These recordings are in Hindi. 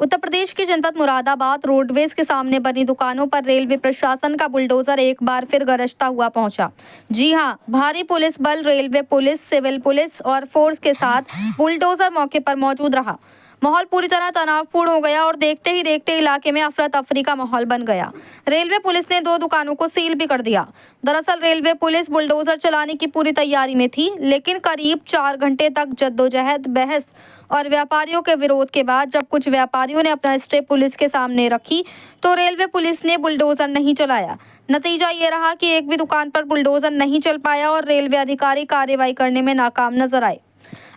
उत्तर प्रदेश के जनपद मुरादाबाद रोडवेज के सामने बनी दुकानों पर रेलवे प्रशासन का बुलडोजर एक बार फिर गरजता हुआ पहुंचा। जी हां, भारी पुलिस बल, रेलवे पुलिस, सिविल पुलिस और फोर्स के साथ बुलडोजर मौके पर मौजूद रहा। माहौल पूरी तरह तनावपूर्ण हो गया और देखते ही देखते इलाके में अफरा तफरी का माहौल बन गया। रेलवे पुलिस ने 2 दुकानों को सील भी कर दिया। दरअसल रेलवे पुलिस बुलडोजर चलाने की पूरी तैयारी में थी, लेकिन करीब 4 घंटे तक जद्दोजहद, बहस और व्यापारियों के विरोध के बाद जब कुछ व्यापारियों ने अपना स्टे पुलिस के सामने रखी तो रेलवे पुलिस ने बुलडोजर नहीं चलाया। नतीजा ये रहा कि एक भी दुकान पर बुलडोजर नहीं चल पाया और रेलवे अधिकारी कार्रवाई करने में नाकाम नजर आए।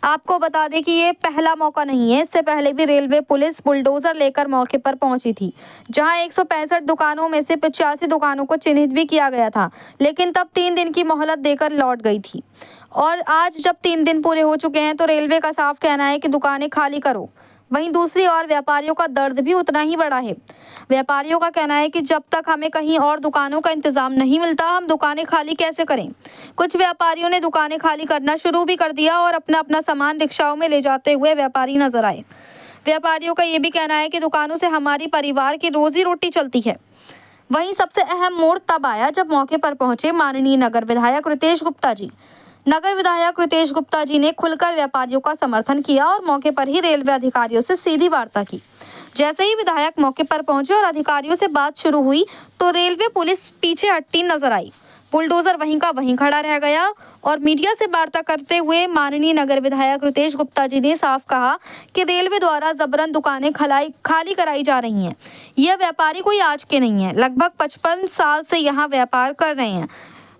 आपको बता दें कि ये पहला मौका नहीं है, इससे पहले भी रेलवे पुलिस बुलडोजर लेकर मौके पर पहुंची थी, जहां 165 दुकानों में से 85 दुकानों को चिन्हित भी किया गया था, लेकिन तब 3 दिन की मोहलत देकर लौट गई थी। और आज जब 3 दिन पूरे हो चुके हैं तो रेलवे का साफ कहना है कि दुकानें खाली करो। वहीं दूसरी ओर व्यापारियों का दर्द भी उतना ही बड़ा है। व्यापारियों का कहना है कि जब तक हमें कहीं और दुकानों का इंतजाम नहीं मिलता, हम दुकानें खाली कैसे करें। कुछ व्यापारियों ने दुकानें खाली करना शुरू भी कर दिया और अपना सामान रिक्शाओं में ले जाते हुए व्यापारी नजर आए। व्यापारियों का ये भी कहना है कि दुकानों से हमारी परिवार की रोजी रोटी चलती है। वहीं सबसे अहम मोड़ तब आया जब मौके पर पहुंचे माननीय नगर विधायक रितेश गुप्ता जी। नगर विधायक रितेश गुप्ता जी ने खुलकर व्यापारियों का समर्थन किया और मौके पर ही रेलवे अधिकारियों से सीधी वार्ता की। जैसे ही विधायक मौके पर पहुंचे और अधिकारियों से बात शुरू हुई तो रेलवे पुलिस पीछे हटती नजर आई। बुलडोजर वहीं का वहीं खड़ा रह गया और मीडिया से वार्ता करते हुए माननीय नगर विधायक रितेश गुप्ता जी ने साफ कहा कि रेलवे द्वारा जबरन दुकानें खाली कराई जा रही हैं। यह व्यापारी कोई आज के नहीं है, लगभग 55 साल से यहाँ व्यापार कर रहे हैं।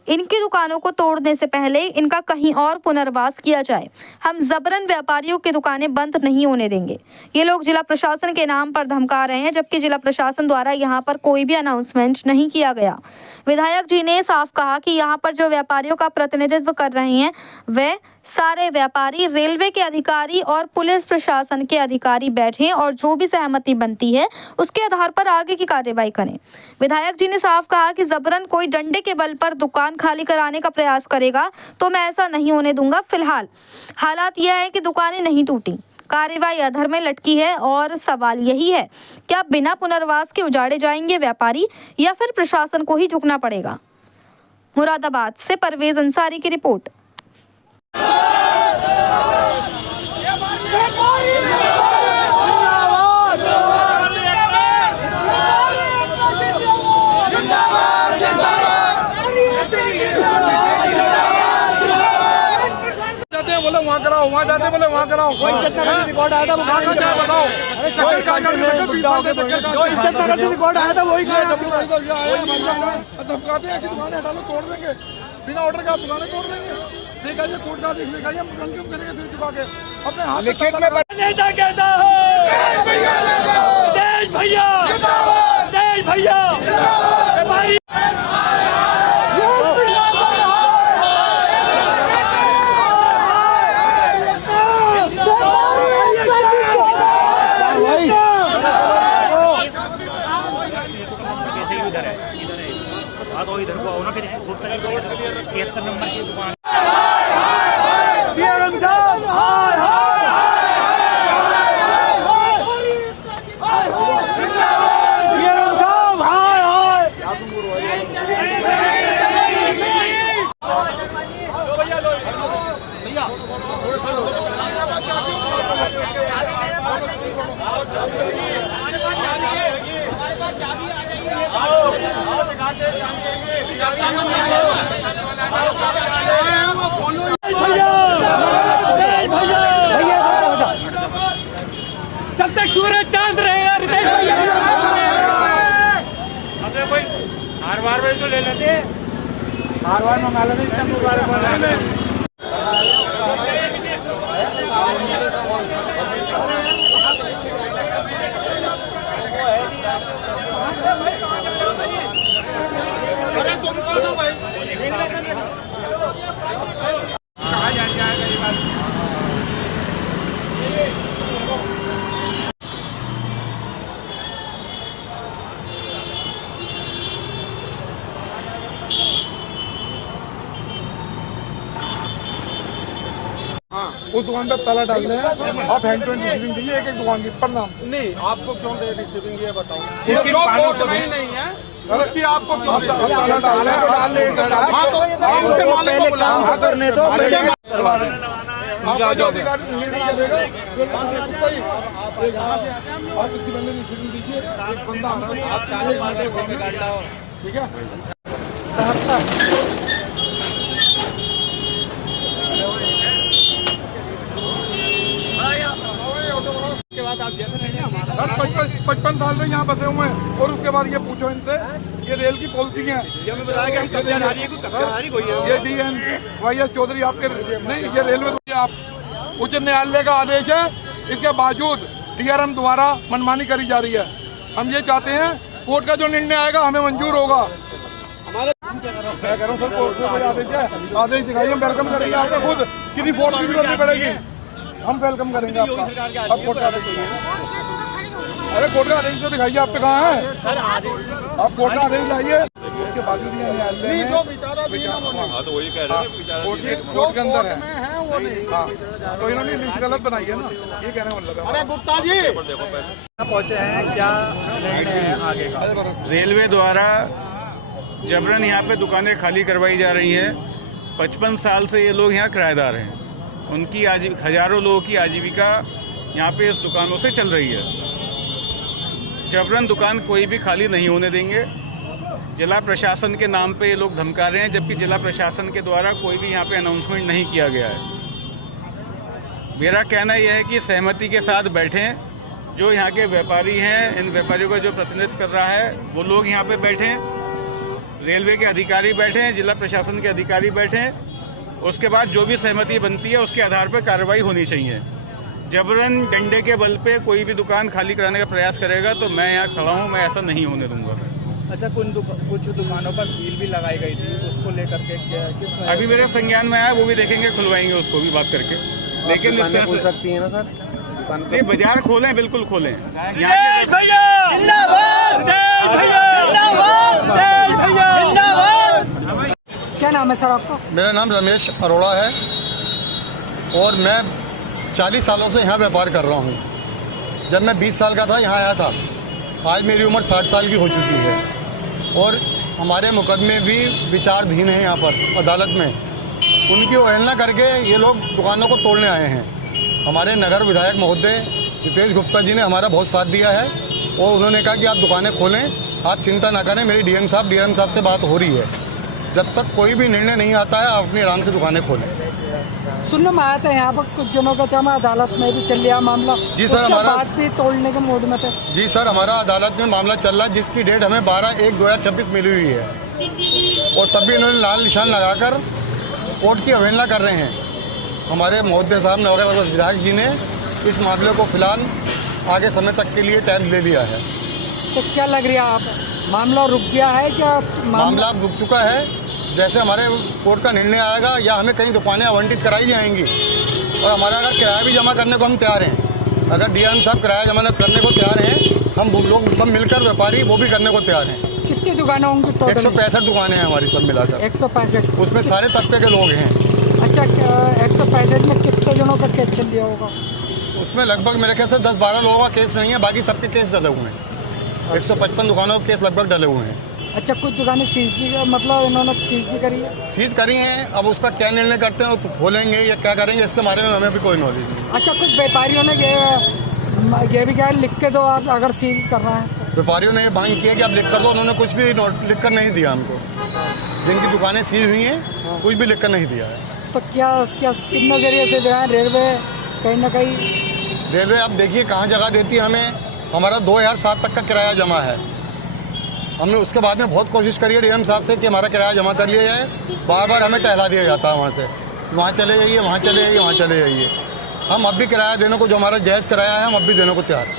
इनकी दुकानों को तोड़ने से पहले इनका कहीं और पुनर्वास किया जाए। हम जबरन व्यापारियों की दुकानें बंद नहीं होने देंगे। ये लोग जिला प्रशासन के नाम पर धमका रहे हैं, जबकि जिला प्रशासन द्वारा यहाँ पर कोई भी अनाउंसमेंट नहीं किया गया। विधायक जी ने साफ कहा कि यहाँ पर जो व्यापारियों का प्रतिनिधित्व कर रहे हैं वे सारे व्यापारी रेलवे के अधिकारी और पुलिस प्रशासन के अधिकारी बैठे और जो भी सहमति बनती है उसके आधार पर आगे की कार्रवाई करें। विधायक जी ने साफ कहा कि जबरन कोई डंडे के बल पर दुकान खाली कराने का प्रयास करेगा तो मैं ऐसा नहीं होने दूंगा। फिलहाल हालात यह है कि दुकानें नहीं टूटी, कार्रवाई अधर में लटकी है और सवाल यही है कि अब बिना पुनर्वास के उजाड़े जाएंगे व्यापारी या फिर प्रशासन को ही झुकना पड़ेगा। मुरादाबाद से परवेज अंसारी की रिपोर्ट। बोले वहाँ कराओ, वहाँ जाते बोले वहाँ कराओ। कोई इज्जत नगर से रिकॉर्ड आया था वो कहाँ गया बताओ। कोई इज्जत नगर से रिकॉर्ड आया था वही गया। धमकाते हैं कि दुकानें हटा लो, तोड़ देंगे बिना ऑर्डर का, दुकानें तोड़ देंगे। देखा ये कोर्ट का देख लिखाइए, हम कंज्यूम करेंगे दिल चुका के अपने हाथ लिखित में। नेता कहता है देश भैया, देश भैया हमारी इधर को आओ ना, फिर 73 नंबर की दुकान। जब तक सूरज चांद रहेगा रितेश भैया कोई हार बार तो ले लेते, हार बार मंगा लेते। उस दुकान पे ताला डाल रहे हैं। आप हैंड टू हैंड रिसीविंग दीजिए एक एक दुकान की। प्रणाम। नहीं, आपको क्यों दे रिसीविंग ये बताओ। जिसकी जो कानून कोर्ट से में ही नहीं है उसकी आपको क्यों दे? ताला डाल रहे हैं। हाँ तो उसके मालिक को बुलाओ करने दो। आप जो अधिकारी नहीं करेगा जो आप उसकी पहले रिसीविंग दीजिए। एक बंदा आ रहा है, ठीक है। सर 55 साल से यहाँ बसे हुए हैं और उसके बाद ये पूछो इनसे, ये रेल की पॉलिसी है। ये DN YS चौधरी आपके नहीं, ये रेलवे आप उच्च न्यायालय का आदेश है, इसके बावजूद DRM द्वारा मनमानी करी जा रही है। हम ये चाहते हैं कोर्ट का जो निर्णय आएगा हमें मंजूर होगा। हमारे मैं कह रहा हूँ सर, कोर्ट का आदेश है, आदेश दिखाइए, हम वेलकम करेंगे आपका। खुद किसी फोर्स की जरूरत नहीं पड़ेगी, हम वेलकम करेंगे आपका। अब कोर्ट का आदेश, अरे कोर्ट का आदेश तो दिखाइए, आप पे कहाँ है? आप कोर्ट का आदेश लाइए। उसके बावजूद न्यायालय जो विचारा तो वही कह रहे हैं कोर्ट के अंदर है वो नहीं। हाँ तो इन्होंने लिस्ट गलत बनाई है ना, ये कहने मतलब। अरे गुप्ता जी पहुंचे हैं, क्या निर्णय है आगे का? रेलवे द्वारा जबरन यहाँ पे दुकानें खाली करवाई जा रही हैं। 55 साल से ये लोग यहाँ किराएदार हैं। उनकी हजारों लोगों की आजीविका यहाँ पे इस दुकानों से चल रही है। जबरन दुकान कोई भी खाली नहीं होने देंगे। जिला प्रशासन के नाम पे ये लोग धमका रहे हैं, जबकि जिला प्रशासन के द्वारा कोई भी यहाँ पे अनाउंसमेंट नहीं किया गया है। मेरा कहना यह है कि सहमति के साथ बैठें। जो यहाँ के व्यापारी हैं, इन व्यापारियों का जो प्रतिनिधित्व कर रहा है वो लोग यहाँ पे बैठें, रेलवे के अधिकारी बैठें, जिला प्रशासन के अधिकारी बैठें। उसके बाद जो भी सहमति बनती है उसके आधार पर कार्रवाई होनी चाहिए। जबरन डंडे के बल पे कोई भी दुकान खाली कराने का प्रयास करेगा तो मैं यहाँ खड़ा हूँ, मैं ऐसा नहीं होने दूंगा। अच्छा, कुछ दुकानों पर सील भी लगाई गई थी, उसको लेकर के किस अभी मेरे संज्ञान में आया, वो भी देखेंगे, खुलवाएंगे उसको भी बात करके। लेकिन इस तरह से सकती है ना सर? नहीं, बाजार खोलें, बिल्कुल खोलें। क्या नाम है सर आपका? मेरा नाम रमेश अरोड़ा है और मैं 40 सालों से यहाँ व्यापार कर रहा हूँ। जब मैं 20 साल का था यहाँ आया था। आज मेरी उम्र 60 साल की हो चुकी है और हमारे मुकदमे भी विचाराधीन हैं यहाँ पर अदालत में। उनकी अवहेलना करके ये लोग दुकानों को तोड़ने आए हैं। हमारे नगर विधायक महोदय रितेश गुप्ता जी ने हमारा बहुत साथ दिया है और उन्होंने कहा कि आप दुकानें खोलें, आप चिंता ना करें। मेरी DRM साहब से बात हो रही है। जब तक कोई भी निर्णय नहीं आता है आप अपनी आराम से दुकानें खोलें। सुनने में आया था यहाँ पर कुछ जनों का जमा अदालत में भी चल लिया मामला। जी सर, उसके हमारा बाद भी तोड़ने के मूड में थे। जी सर, हमारा अदालत में मामला चल रहा है जिसकी डेट हमें 12/1/2026 मिली हुई है और तब भी इन्होंने लाल निशान लगाकर कोर्ट की अवहेलना कर रहे हैं। हमारे महोदय साहब नगर विधायक जी ने इस मामले को फिलहाल आगे समय तक के लिए टाइम ले लिया है। तो क्या लग रहा है आप, मामला रुक गया है क्या? मामला रुक चुका है। जैसे हमारे कोर्ट का निर्णय आएगा या हमें कहीं दुकानें आवंटित कराई जाएंगी और हमारा अगर किराया भी जमा करने को हम तैयार हैं। अगर DRM साहब किराया जमा करने को तैयार हैं, हम लोग सब मिलकर व्यापारी वो भी करने को तैयार हैं। कितनी दुकानें होंगी टोटल? 165 दुकानें हैं हमारी सब मिलाकर। 165। उसमें सारे तबके के लोग हैं। अच्छा, 165 में कितने जनों का केस चल लिया होगा? उसमें लगभग मेरे ख्याल से 10-12 लोगों का केस नहीं है, बाकी सबके केस डले हुए हैं। 155 दुकानों के केस लगभग डले हुए हैं। अच्छा, कुछ दुकानें सीज भी, मतलब इन्होंने सीज भी करी है? सीज करी हैं। अब उसका क्या निर्णय करते हैं, तो खोलेंगे या क्या करेंगे, इसके बारे में हमें भी कोई नॉलेज नहीं। अच्छा, कुछ व्यापारियों ने ये भी कहा लिख के दो आप अगर सील कर रहे हैं। व्यापारियों ने ये मांग किया कि आप लिख कर दो, उन्होंने कुछ भी लिख कर नहीं दिया हमको। जिनकी दुकानें सीज हुई हैं कुछ भी लिख कर नहीं दिया है। तो क्या कितने जरिए से दे रहे हैं रेलवे? कहीं ना कहीं रेलवे अब देखिए कहाँ जगह देती है हमें। हमारा 2007 तक का किराया जमा है। हमने उसके बाद में बहुत कोशिश करी है DRM साहब से कि हमारा किराया जमा कर लिया जाए। बार बार हमें टहला दिया जाता है वहाँ से, वहाँ चले जाइए, वहाँ चले जाइए, वहाँ चले जाइए। हम अब भी किराया देने को, जो हमारा जायज़ किराया है, हम अब भी देने को तैयार हैं।